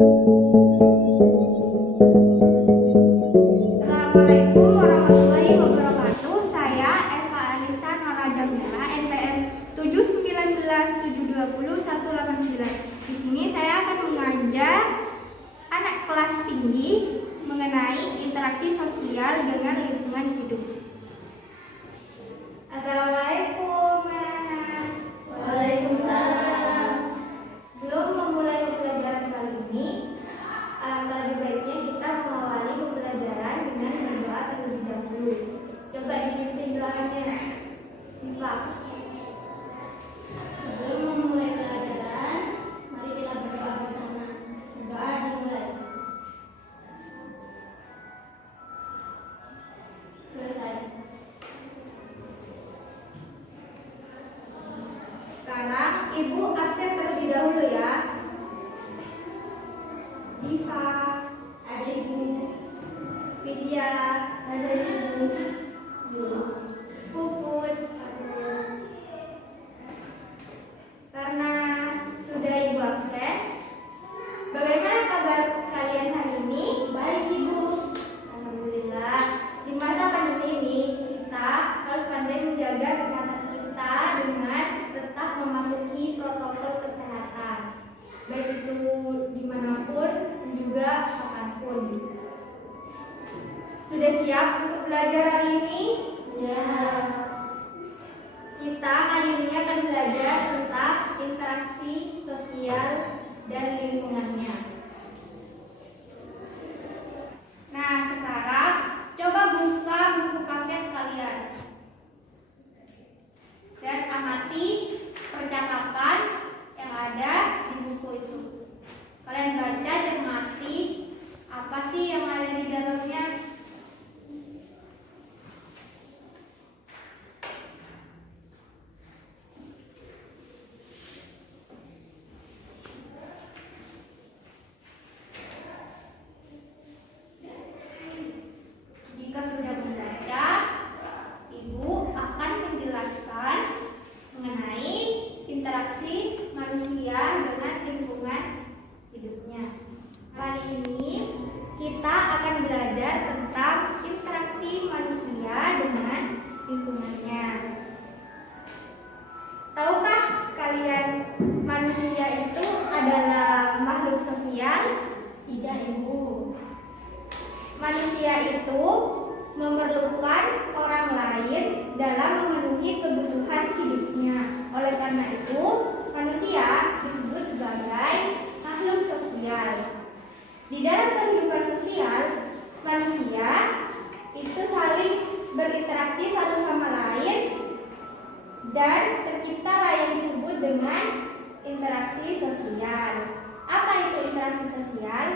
Assalamualaikum warahmatullahi wabarakatuh. Saya Eva Alisa Nora Jamila, NPM 719720189. Di sini saya akan mengajar anak kelas tinggi mengenai interaksi sosial dengan lingkungan hidup. Assalamualaikum anak-anak. Waalaikumsalam. Sebelum memulai pembelajaran kali ini, alangkah lebih baiknya kita mengawali pembelajaran dengan berdoa terlebih dahulu. Coba dipimpin doanya. Pak. Sebelum memulai pelajaran, mari kita berdoa bersama. Berdoa dimulai. Selesai. Sekarang Ibu absen terlebih dahulu ya. Diva, Ada Ibu. Vidya, Ada Ibu. Puput. Karena sudah Ibu absen, bagaimana kabar kalian hari ini? Baik Ibu. Alhamdulillah. Di masa pandemi ini kita harus pandai menjaga kesehatan kita dengan tetap mematuhi protokol kesehatan, baik itu dimanapun dan juga kapanpun. Sudah siap untuk belajar hari ini? Siap. Kita kali ini akan belajar tentang interaksi sosial dan lingkungannya. Nah, sekarang coba buka buku paket kalian dan amati percakapan yang ada di buku itu. Kalian baca dan amati apa sih yang ada di dalamnya. Jika sudah membaca, Ibu akan menjelaskan mengenai interaksi manusia dengan lingkungan hidupnya. Kali ini kita akan belajar tentang interaksi manusia dengan lingkungannya. Tahukah kalian manusia itu adalah makhluk sosial? Tidak Ibu. Manusia itu memerlukan orang lain dalam memenuhi kebutuhan hidupnya. Oleh karena itu, manusia disebut sebagai makhluk sosial. Di dalam kehidupan sosial, manusia itu saling berinteraksi satu sama lain dan terciptalah yang disebut dengan interaksi sosial. Apa itu interaksi sosial?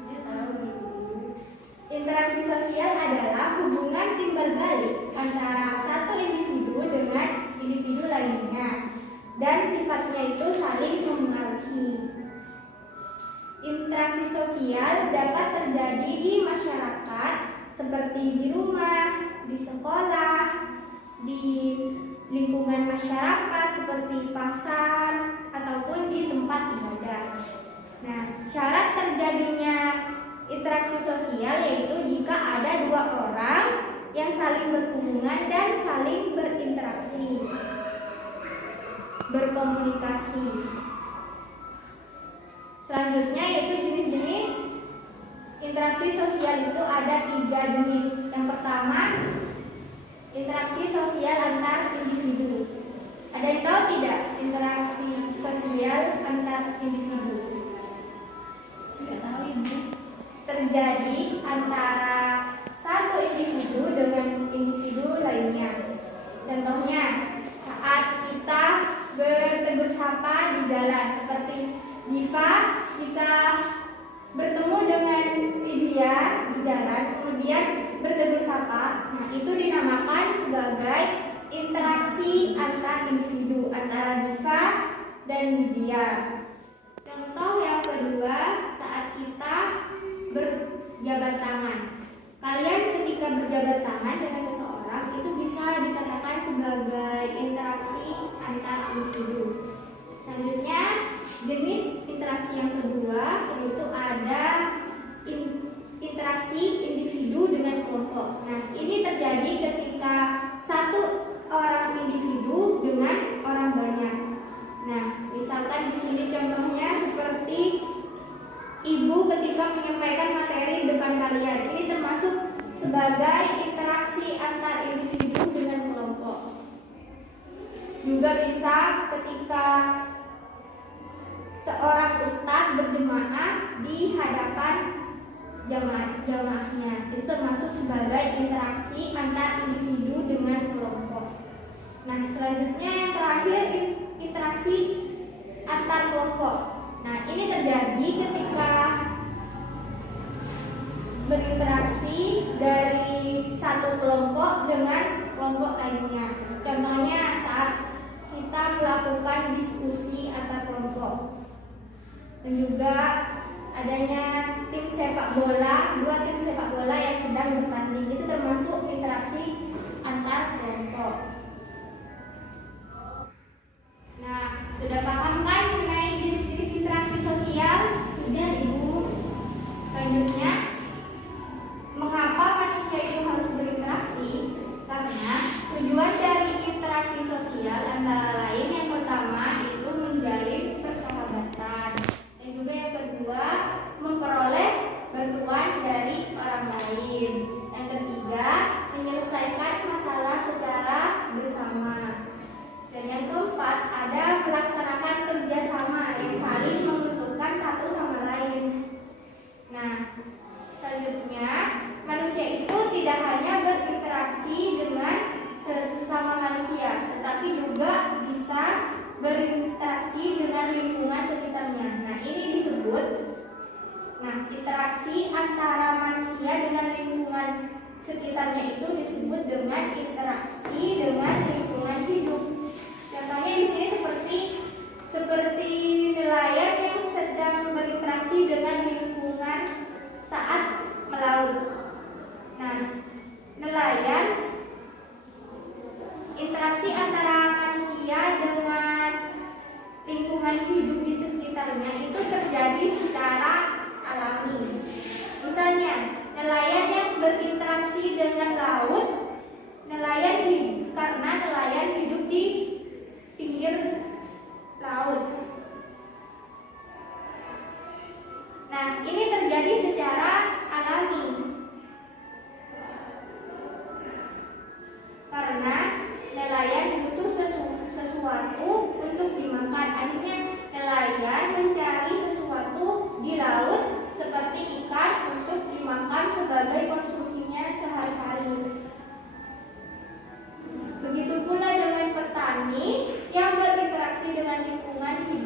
Tidak tahu Ibu. Interaksi sosial adalah hubungan timbal balik antara satu individu dengan individu lainnya dan sifatnya itu saling mempengaruhi. Interaksi sosial dapat terjadi di masyarakat seperti di rumah, di sekolah, di lingkungan masyarakat seperti pasar ataupun di tempat ibadah. Nah, syarat terjadinya interaksi sosial yaitu jika ada dua orang yang saling berhubungan dan saling berinteraksi, berkomunikasi. Selanjutnya yaitu jenis-jenis interaksi sosial itu ada 3 jenis. Yang pertama, interaksi sosial antar individu. Ada yang tahu tidak interaksi sosial antar individu? Tidak tahu Ibu. Terjadi antara satu individu dengan individu lainnya. Contohnya, saat kita bertegur sapa di jalan, seperti Diva jika bertemu dengan Vidya di jalan, kemudian bertegur sapa, nah itu dinamakan sebagai interaksi antar individu antara Diva dan Vidya. Contoh yang kedua, saat kita berjabat tangan. Kalian ketika berjabat tangan dengan seseorang itu bisa dikatakan sebagai interaksi antar individu. Selanjutnya, jenis Misalkan di sini contohnya seperti ibu ketika menyampaikan materi depan kalian. Ini termasuk sebagai interaksi antar individu dengan kelompok. Juga bisa ketika seorang ustadz berjemaah di hadapan jamaahnya. Itu termasuk sebagai interaksi antar individu dengan kelompok. Nah, selanjutnya yang terakhir interaksi antar kelompok. Nah, ini terjadi ketika berinteraksi dari satu kelompok dengan kelompok lainnya. Contohnya saat kita melakukan diskusi antar kelompok. Dan juga adanya tim sepak bola, dua tim sepak bola yang sedang bertanding. Itu termasuk interaksi antar kelompok. Nah, sudah paham kan mengenai jenis-jenis interaksi sosial? Sudah, Ibu. Selanjutnya, mengapa manusia itu harus berinteraksi? Karena tujuan dari interaksi sosial antara lain yang pertama itu menjalin persahabatan, dan juga yang kedua memperoleh bantuan dari orang lain, yang ketiga menyelesaikan masalah secara bersama, dan yang keempat ada melaksanakan kerjasama yang saling menguntungkan satu sama lain. Nah, selanjutnya manusia itu tidak hanya berinteraksi dengan sesama manusia, tetapi juga bisa berinteraksi dengan lingkungan sekitarnya. Nah, ini disebut, interaksi antara manusia dengan lingkungan sekitarnya itu disebut dengan interaksi dengan lingkungan hidup. Contohnya di sini seperti nelayan yang sedang berinteraksi dengan lingkungan saat melaut. Nah, nelayan interaksi antara manusia dengan lingkungan hidup di sekitarnya itu terjadi secara alami. Misalnya, nelayan yang berinteraksi dengan laut, karena nelayan hidup di pinggir laut. Nah, ini terjadi secara alami. Karena nelayan butuh sesuatu untuk dimakan. Akhirnya nelayan mencari sesuatu di laut seperti ikan untuk dimakan sebagai konsumsinya sehari-hari. Begitu pula dengan petani yang berinteraksi dengan lingkungan hidup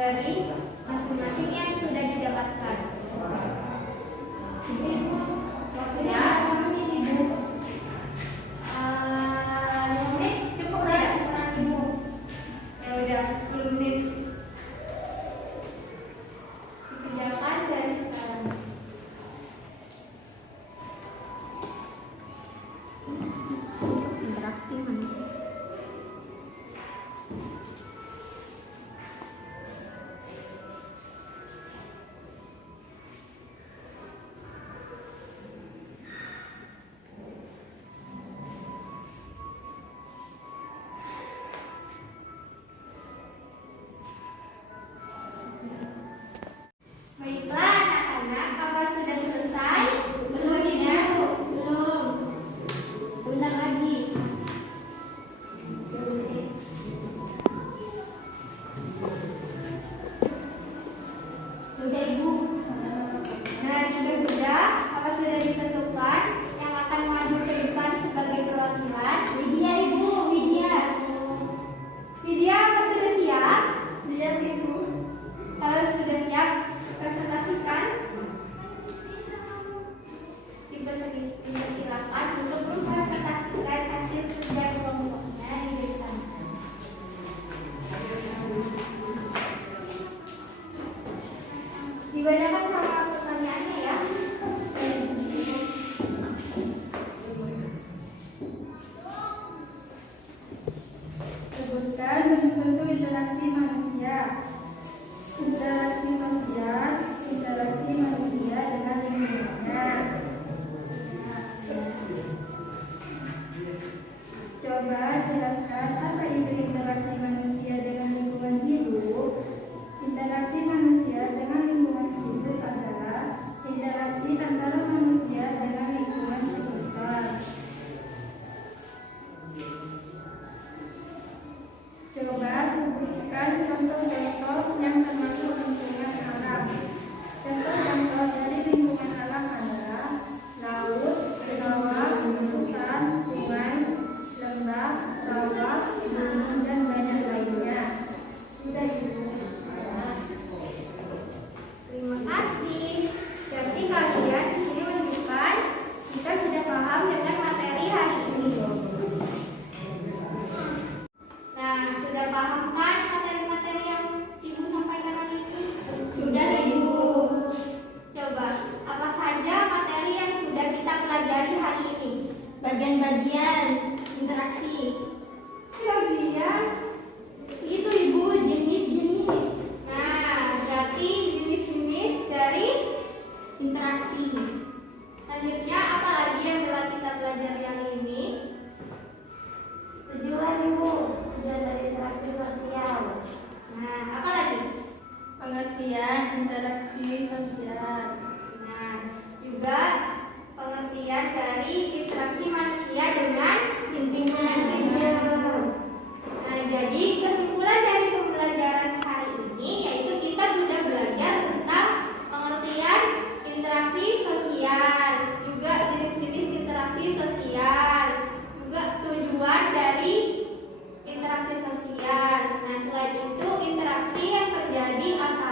dari masing-masing yang sudah didapatkan. Ibu, waktunya berapa menit Ibu? 5 menit cukup ya? Kurang Ibu. Ya udah 10 menit. Dikerjakan dari sekarang. Interaksi manusia. Baiklah anak-anak, apa sudah selesai? Belum Ibu, belum. Ulang lagi. Sudah Ibu. Nah, juga sudah. Apa sudah ditentukan yang akan maju ke depan sebagai perwakilan? Widya Ibu, Widya. Widya, apa sudah siap? Siap Ibu. Kalau sudah siap, presentasikan. Dipersilakan untuk mempresentasikan hasil kerja kelompoknya di sana. Dibacakan sama pertanyaannya ya. Sebutkan bentuk-bentuk interaksi manusia. Interaksi sosial, interaksi manusia dengan lingkungannya. Coba jelaskan apa itu interaksi manusia dengan lingkungan hidup. Interaksi manusia dengan lingkungan hidup adalah interaksi antara manusia dengan lingkungan sekitar. Coba sebutkan contoh-contoh yang termasuk lingkungan alam. Contoh-contoh dari lingkungan alam adalah laut, sawah, hutan, sungai, lembah, sawah, gunung, dan banyak lainnya. Sudah Ibu. Terima kasih. Berarti kalian di sini menunjukkan kita sudah paham dengan materi hari ini. Nah, sudah paham kan materi-materi yang Ibu sampaikan hari ini? Sudah Ibu. Coba, apa saja materi yang sudah kita pelajari hari ini? Bagian-bagian interaksi. Bagian. Itu Ibu, jenis-jenis Nah, berarti jenis-jenis dari interaksi. selanjutnya apa lagi yang telah kita pelajari yang ini? Tujuan Ibu, tujuan dari interaksi sosial. Nah, apa lagi? Pengertian interaksi sosial. Nah, juga pengertian dari interaksi manusia dengan lingkungan. Nah, jadi kesimpulan dari pembelajaran hari ini yaitu kita sudah belajar tentang pengertian interaksi sosial, juga jenis-jenis interaksi sosial, juga tujuan dari interaksi sosial. Nah, selain itu interaksi yang terjadi antara